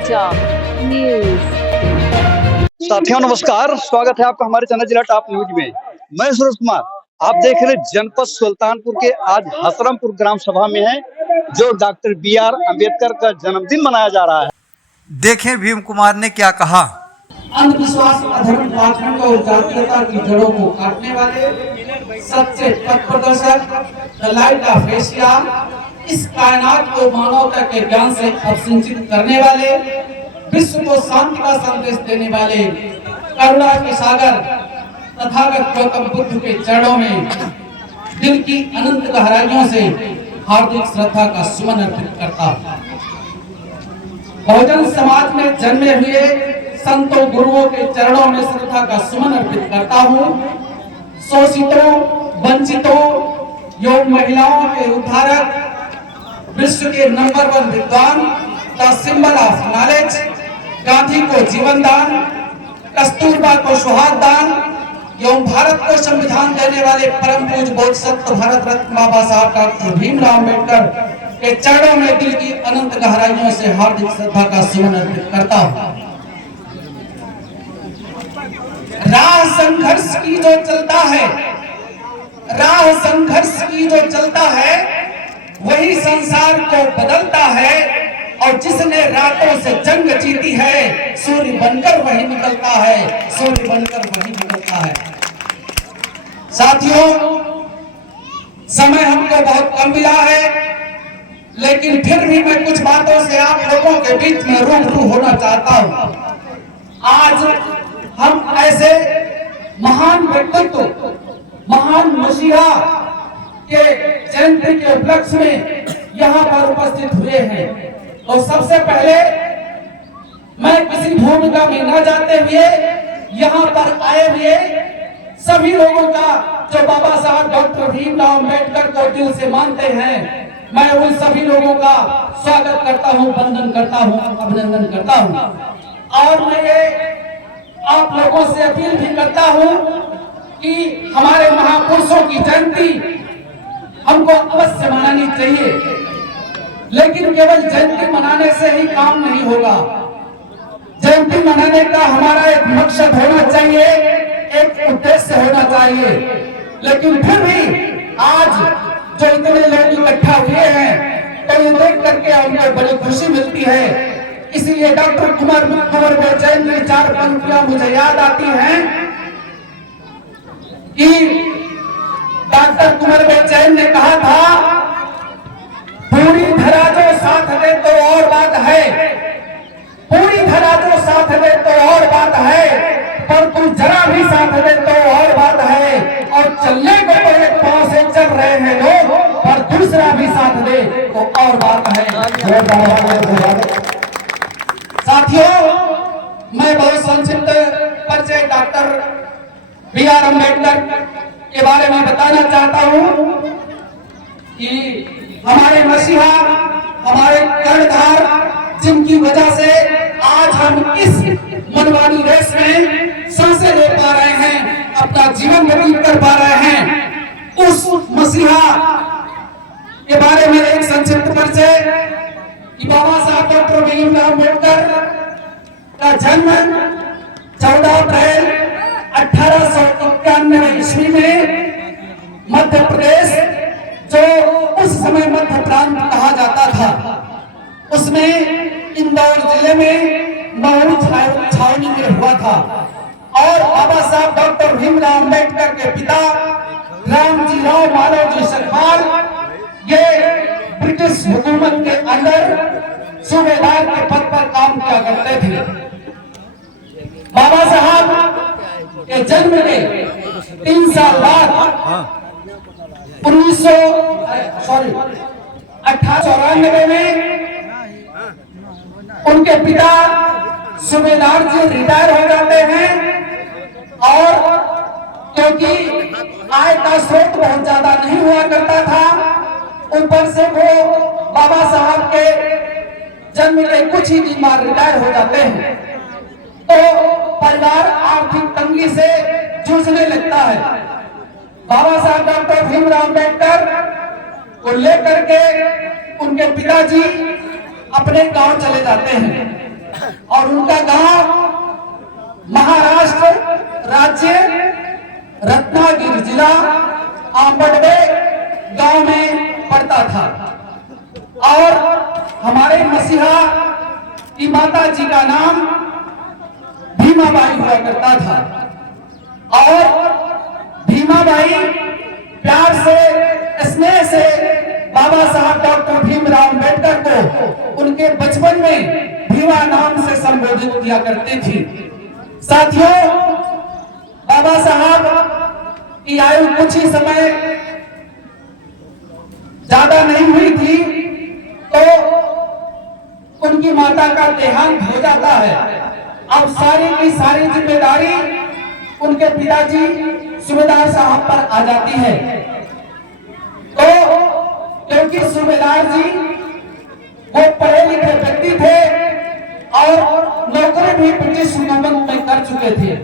Top news. साथियों नमस्कार, स्वागत है आपका हमारे चैनल जिला टॉप न्यूज में। मैं सुरेश कुमार, आप देख रहे जनपद सुल्तानपुर के आज हसरमपुर ग्राम सभा में है, जो डॉक्टर BR अम्बेडकर का जन्मदिन मनाया जा रहा है। देखें भीम कुमार ने क्या कहा। अंधविश्वास, अधर्म, पाखंड और जातीयता की जड़ों को काटने वाले सच्चे पथ प्रदर्शक, द लाइट ऑफ एशिया, इस कायनात को मानवता के ज्ञान से अभिसिंचित करने वाले, विश्व को शांति का संदेश देने वाले, करुणा के सागर तथागत गौतम बुद्ध के चरणों में दिल की अनंत गहराइयों से हार्दिक श्रद्धा का सुमन अर्पित करता हूं। बहुजन समाज में जन्मे हुए संतों गुरुओं के चरणों में श्रद्धा का सुमन अर्पित करता हूँ। शोषितों, वंचितों एवं महिलाओं के उद्धारक, विश्व के नंबर 1 विद्वान, the symbol of knowledge, Gandhi को जीवन दान, कस्तूरबा को सुहाग दान एवं भारत को संविधान देने वाले परम पूज्य बोधिसत्व भारत रत्न बाबा साहब डॉक्टर भीमराव अम्बेडकर के चरणों में दिल की अनंत गहराइयों से हार्दिक श्रद्धा का सुमन अर्पित करता हूँ। राह संघर्ष की जो चलता है, राह संघर्ष की जो चलता है, वही संसार को बदलता है, और जिसने रातों से जंग जीती है, सूर्य बनकर वही निकलता है, सूर्य बनकर वही निकलता है। साथियों, समय हमको बहुत कम मिला है, लेकिन फिर भी मैं कुछ बातों से आप लोगों के बीच में रूबरू होना चाहता हूं। आज हम ऐसे महान व्यक्तित्व, महान मसीहा के जयंती के उपलक्ष्य में यहाँ पर उपस्थित हुए हैं। तो सबसे पहले मैं किसी भूमिका में न जाते हुए यहाँ पर आए हुए सभी लोगों का, जो बाबा साहब डॉक्टर भीमराव अम्बेडकर को दिल से मानते हैं, मैं उन सभी लोगों का स्वागत करता हूँ, वंदन करता हूँ, अभिनंदन करता हूँ। और मैं ये आप लोगों से अपील भी करता हूँ कि हमारे महापुरुषों की जयंती हमको अवश्य मनानी चाहिए, लेकिन केवल जयंती मनाने से ही काम नहीं होगा। जयंती मनाने का हमारा एक मकसद होना चाहिए, एक उद्देश्य होना चाहिए। लेकिन फिर भी आज जो इतने लोग इकट्ठा हुए हैं, तो ये देख करके हमको बड़ी खुशी मिलती है। इसलिए डॉक्टर कुंवर बेचैन की 4 पंक्तियां मुझे याद आती हैं कि डॉक्टर कुंवर बेचैन ने कहा था, पूरी धरा जो साथ दे तो और बात है, पूरी धरा जो साथ दे तो और बात है, पर तू जरा भी साथ दे तो और बात है। और चलने को तो एक पांव से चल रहे हैं लोग, पर दूसरा भी साथ दे तो और बात है। साथियों, मैं बहुत संक्षिप्त परिचय डॉक्टर BR अम्बेडकर के बारे में बताना चाहता हूं कि हमारे मसीहा, हमारे कर्णधार, जिनकी वजह से आज हम इस मनमानी रेस में सांसें ले पा रहे हैं, अपना जीवन व्यतीत कर पा रहे हैं, उस मसीहा के बारे में एक संक्षिप्त परिचय कि बाबा साहब डॉक्टर भीमराव अम्बेडकर का जन्म 14 अप्रैल 1891 ईस्वी में मध्य प्रदेश, जो उस समय मध्य प्रांत कहा जाता था, उसमें इंदौर जिले में महू छावनी में हुआ था। और बाबा साहब डॉक्टर भीमराव अम्बेडकर के पिता रामजी राव माधवजी सखपाल, ये ब्रिटिश हुकूमत के अंदर सूबेदार के पद पर काम किया करते थे। बाबा साहब के जन्म के 3 साल बाद 1894 में उनके पिता सूबेदार जी रिटायर हो जाते हैं, और क्योंकि आय का स्रोत बहुत ज्यादा नहीं हुआ करता था, ऊपर से वो बाबा साहब के जन्म के कुछ ही दिन बाद रिटायर हो जाते हैं, तो परिवार आर्थिक तंगी से जूझने लगता है। बाबा साहब डॉक्टर भीमराव अम्बेडकर को लेकर के उनके पिताजी अपने गांव चले जाते हैं। और उनका गांव महाराष्ट्र राज्य रत्नागिरी जिला आंबडवे गांव में पड़ता था। और हमारे मसीहा की माता जी का नाम भीमाबाई हुआ करता था। और भीमाबाई प्यार से स्नेह से बाबा साहब डॉक्टर भीमराव अम्बेडकर को उनके बचपन में भीमा नाम से संबोधित किया करती थी। साथियों, बाबा साहब की आयु कुछ ही समय ज्यादा नहीं हुई थी तो उनकी माता का देहांत हो जाता है। अब सारी की सारी जिम्मेदारी उनके पिताजी सूबेदार साहब पर आ जाती है। तो क्योंकि सूबेदार जी वो पढ़े लिखे व्यक्ति थे और नौकरी भी ब्रिटिश हुकूमत में कर चुके थे,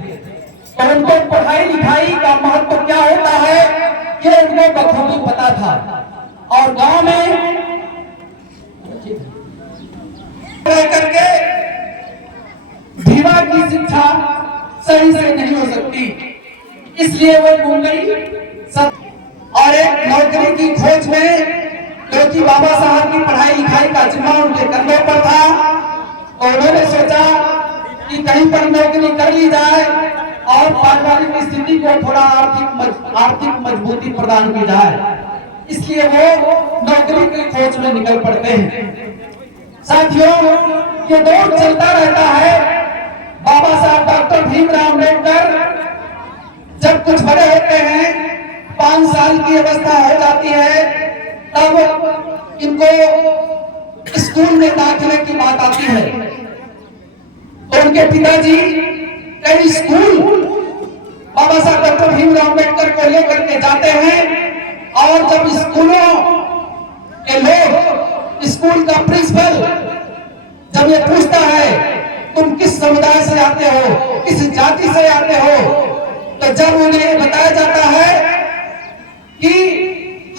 तो उनको पढ़ाई लिखाई का महत्व क्या होता है ये उनको बखूबी पता था। और गांव में रह करके भीमा की शिक्षा सही से नहीं हो सकती, इसलिए वो मुंबई और एक नौकरी की खोज में, क्योंकि बाबा साहब की पढ़ाई लिखाई का जिम्मा उनके कंधों पर था, और उन्होंने सोचा कि कहीं पर नौकरी कर ली जाए और पारिवारिक स्थिति को थोड़ा आर्थिक मजबूती प्रदान की जाए, इसलिए वो नौकरी की खोज में निकल पड़ते हैं। साथियों, ये दौर चलता रहता है। बाबा साहब डॉक्टर भीमराव अम्बेडकर जब कुछ बड़े होते हैं, 5 साल की अवस्था हो जाती है, तब इनको स्कूल में दाखिले की बात आती है। तो उनके पिताजी कई स्कूल बाबा साहब डॉक्टर भीमराव अम्बेडकर को लेकर के जाते हैं। और जब स्कूलों के लोग, स्कूल का प्रिंसिपल जब ये पूछता है तुम किस समुदाय से आते हो, किस जाति से आते हो, तो जब उन्हें बताया जाता है कि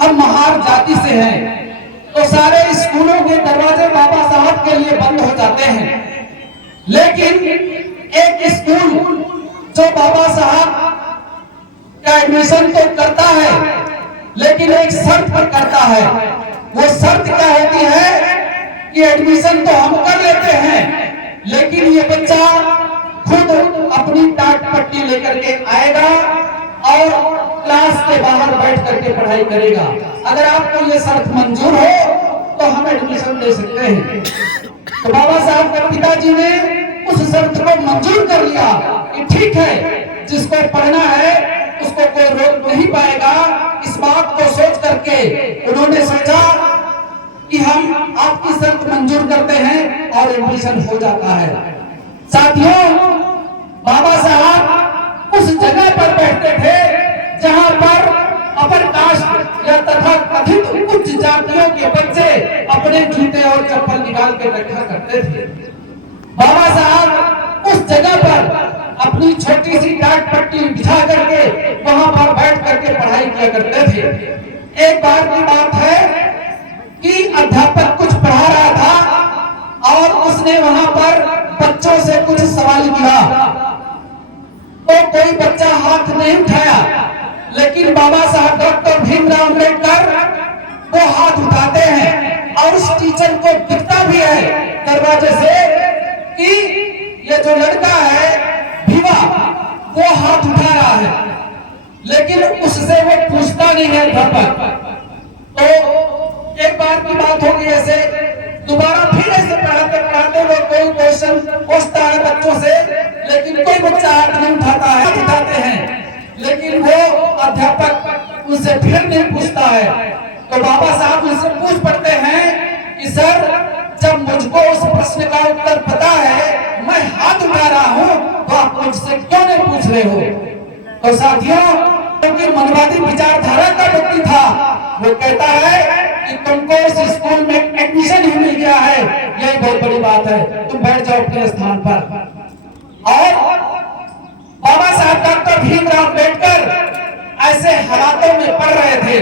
हम महार जाति से हैं, तो सारे स्कूलों के दरवाजे बाबा साहब के लिए बंद हो जाते हैं। लेकिन एक स्कूल जो बाबा साहब का एडमिशन तो करता है, लेकिन एक शर्त पर करता है। वो शर्त क्या होती है कि एडमिशन तो हम कर लेते हैं, लेकिन ये बच्चा खुद अपनी टाट पट्टी लेकर के आएगा और क्लास के बाहर बैठ करके पढ़ाई करेगा। अगर आपको ये शर्त मंजूर हो तो हम एडमिशन दे सकते हैं। तो बाबा साहब के पिताजी ने उस शर्त को मंजूर कर लिया कि ठीक है, जिसको पढ़ना है उसको कोई रोक नहीं पाएगा। इस बात को सोच करके उन्होंने सोचा कि हम आपकी शर्त मंजूर करते हैं और एडमिशन हो जाता है। साथियों, बाबा साहब उस जगह पर बैठते थे जहां पर अपर कास्ट या तथा कथित उच्च जातियों के बच्चे अपने जूते और चप्पल निकाल के रखा करते थे। बाबा साहब उस जगह पर अपनी छोटी सी टाट पट्टी बिछा करके वहां पर बैठ करके पढ़ाई किया करते थे। एक बार की बात है कि अध्यापक कुछ पढ़ा रहा था और उसने वहां पर बच्चों से कुछ सवाल किया, तो कोई बच्चा हाथ नहीं उठाया, लेकिन बाबा साहब डॉक्टर भीमराव अम्बेडकर वो हाथ उठाते हैं और उस टीचर को दिखता भी है दरवाजे से कि ये जो लड़का है भीमा वो हाथ उठा रहा है, लेकिन उससे वो पूछता नहीं है अध्यापक। तो एक बार की बात होगी, ऐसे दोबारा फिर ऐसे पढ़ाते पढ़ाते वो कोई क्वेश्चन पूछता है बच्चों से, लेकिन कोई बच्चा हाथ नहीं उठाता है, उठाते हैं, लेकिन वो अध्यापक उनसे फिर नहीं पूछता है। तो बाबा साहब उनसे पूछ पड़ते हैं कि सर, जब मुझको उस प्रश्न का उत्तर पता है, मैं हाथ उठा रहा हूं, तो आप मुझसे क्यों नहीं पूछ रहे हो? तो साथियों, क्योंकि मनवादी विचारधारा का व्यक्ति था, वो कहता है कि तुमको इस स्कूल में एडमिशन ही मिल गया है, यही बहुत बड़ी बात है, तुम बैठ जाओ अपने स्थान पर। और बाबा साहब डॉक्टर भीमराव अम्बेडकर ऐसे हालातों में पढ़ रहे थे।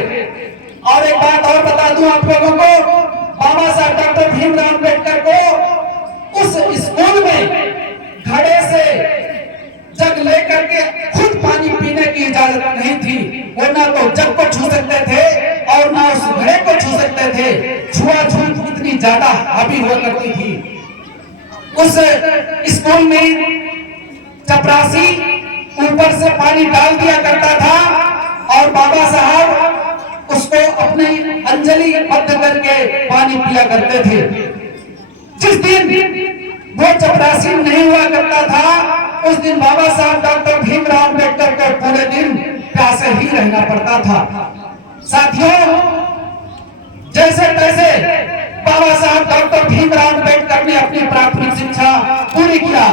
और एक बात और बता दूं आप लोगों को, बाबा साहब डॉक्टर भीमराव अम्बेडकर को उस स्कूल में घड़े से जग लेकर के खुद पानी पीने की इजाजत नहीं थी। वो ना तो जग को छू सकते थे और ना उस घड़े को छू सकते थे। छुआछूत इतनी ज्यादा हावी हुआ करती थी। उस स्कूल में चपरासी ऊपर से पानी डाल दिया करता था और बाबा साहब उसको अपनी अंजलि बद्ध करके पानी पिया करते थे। जिस दिन वो चपरासी नहीं हुआ करता था उस दिन बाबा साहब डॉक्टर भीमराव अम्बेडकर को पूरे दिन प्यासे ही रहना पड़ता था। साथियों, जैसे तैसे बाबा साहब डॉक्टर भीमराव अम्बेडकर ने अपनी प्राथमिक शिक्षा पूरी किया।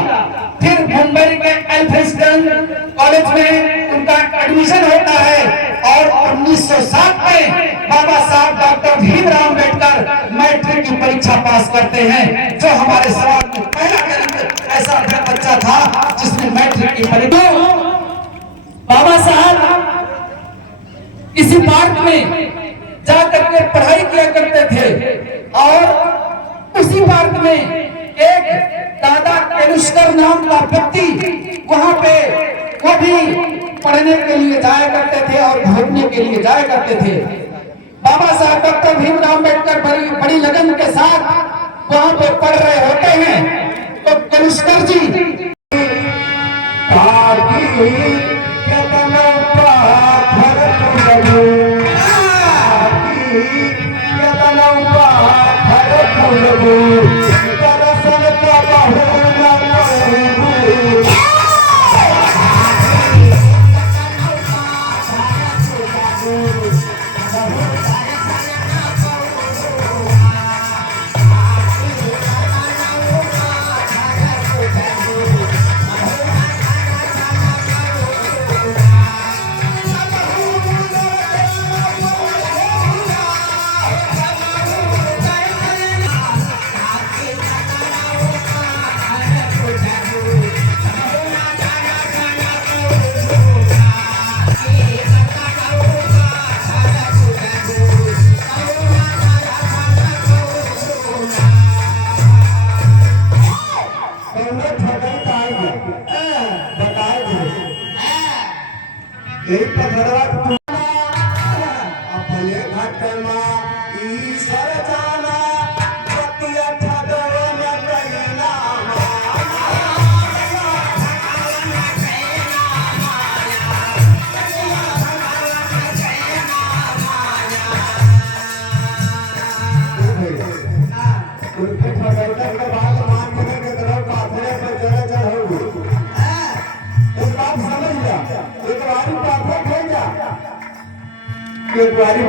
फिर मुंबई के एल्फिंस्टन कॉलेज में उनका एडमिशन होता है और 1907 में बाबा साहब डॉक्टर भीमराव अम्बेडकर मैट्रिक की परीक्षा पास करते हैं, जो हमारे समाज में पहला ऐसा बच्चा था जिसने मैट्रिक की परीक्षा। बाबा साहब किसी पार्क में जाकर के पढ़ाई किया करते थे और उसी पार्क में एक दादा केलुस्कर नाम का व्यक्ति वहां पे वो भी पढ़ने के लिए जाया करते थे और घूमने के लिए जाया करते थे। बाबा साहब डॉक्टर भीमराव अम्बेडकर बड़ी लगन के साथ वहां पे पढ़ रहे होते हैं तो केलुस्कर जी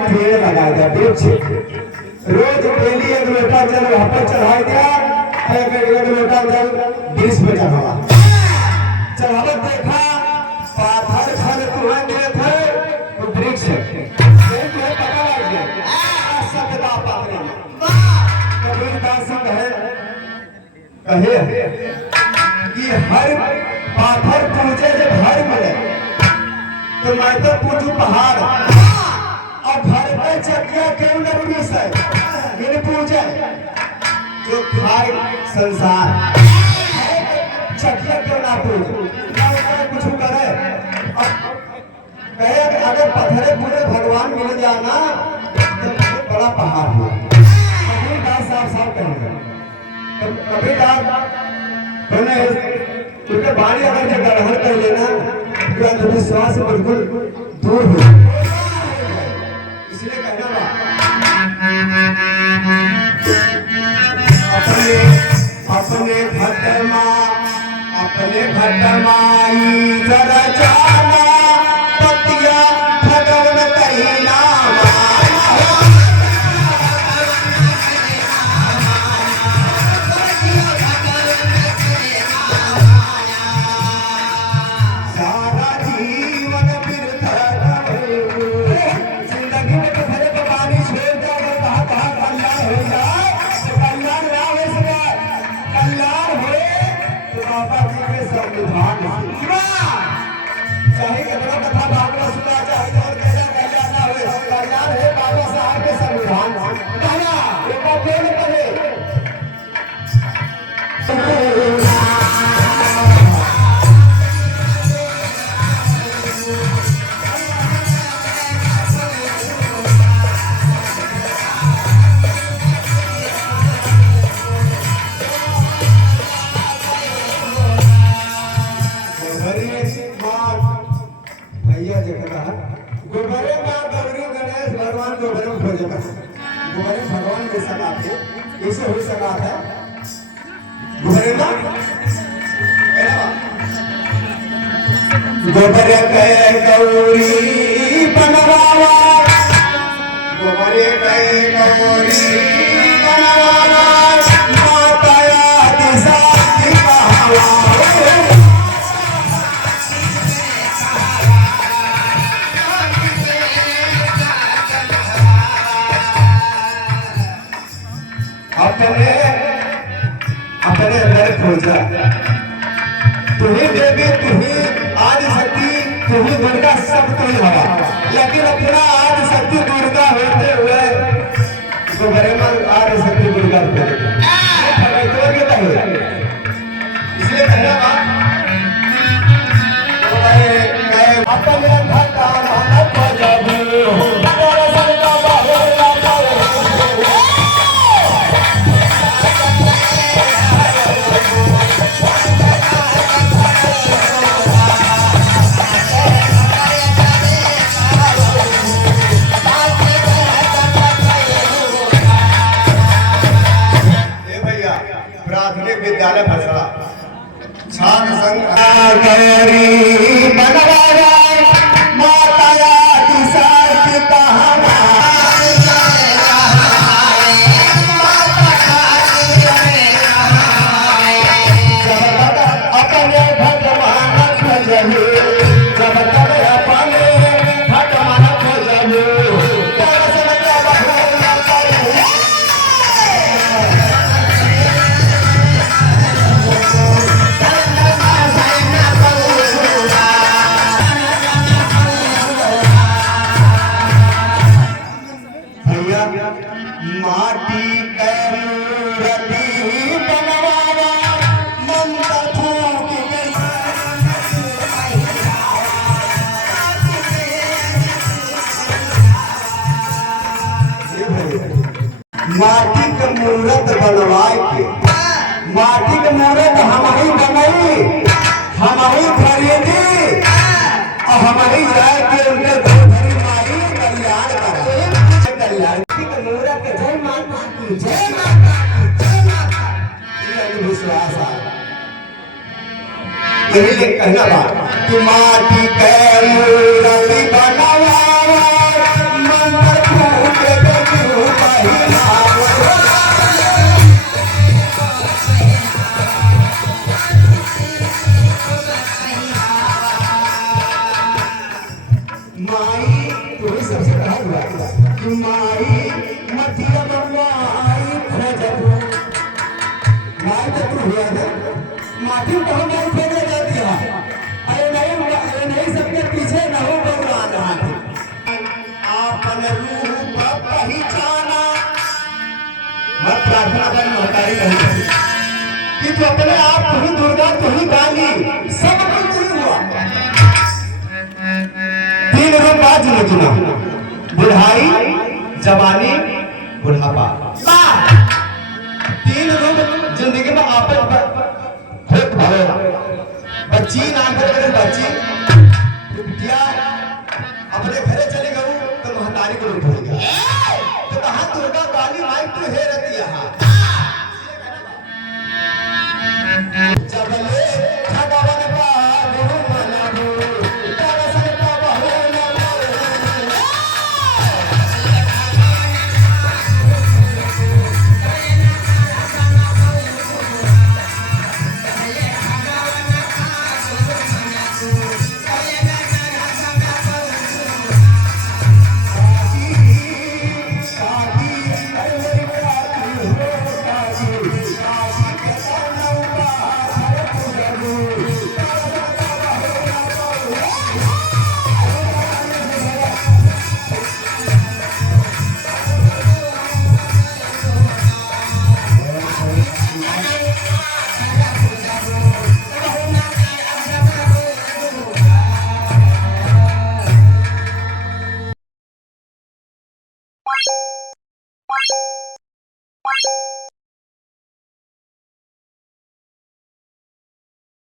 पेड़ लगा दिया वृक्ष, रोज डेली एक लोटा जल वहां पर चढ़ा दिया, एक लोटा जल वृक्ष पे चढ़ावा चढ़ावत देखा पाथर फल कुएं में थे तो वृक्ष पता लग गया सभ्यता पात्र कबीरदास कहे कि हर पाथर पूजे जब हर मिले तो मैं तो पूजू पहाड़ और घर पे चकिया क्यों न पूछे इन पूजे जो खाए संसार चकिया क्यों ना पूछे ना कुछ करे कहे अगर पत्थरे पूरे भगवान मिल जाना तो बड़ा पहाड़ हो। कबीरदास साहब कहेंगे कबीरदास उनके बाणी अगर जब ग्रहण कर लेना तो अंधविश्वास बिल्कुल दूर हो। इसलिए कहना अपने घटमाई जरा जाना पतिया भगवन कहना गुब्बारे भगवान दे सका थे कैसे हो सका है गुब्बारे ना गोबर के गौरी बनवावा गोबरे के गौरी बनवावा माता दिशा की कहावा अपने अपने अंदर खोजा तुम्ही देवी तुम्ही आदि शक्ति तुम्ही दुर्गा सब तुम्ही हवा लेकिन अपना आदि शक्ति दुर्गा होते हुए गोबरे में आदि शक्ति दुर्गा होते इसलिए पहला बात अपने घटा मानव जब प्राथमिक विद्यालय भसड़ा छात्र संघ बनवाया माता दिशा की कहावा अपने भगवान खोजहु जब तक अपने भगवान खोजहु माटी के मूर्ति बनवावा मंत्र फूक माटी के मूर्त बनवाए के माटी के मूर्त हम ही बनाई हम ही खरीदी और हम ही जाए के उनके धरी माई कल्याण करे कल्याण जय माता विश्वास यही कहना बात कि माटी के मूर्ति बनवावा मंत्र फूक के क्यों पहिरावा माई तुम्हें सबसे कहा हुआ कि माई मटिया बनवाई खोजबू माई तो तू हुआ है माटी को हम नहीं फेंके दे दिया अरे नहीं सबके पीछे न हो भगवान आपन रूप पहचाना मैं प्रार्थना कर महतारी रही कि तू अपने आप तू ही दुर्गा तू ही काली सब कुछ तू ही हुआ तीन रूप आज चुना बुढ़ाई जवानी बुढ़ापा तीन रूप जिंदगी में आपस बच्ची नाम कर बच्ची बिटिया अपने घरे चले गए तो महतारी को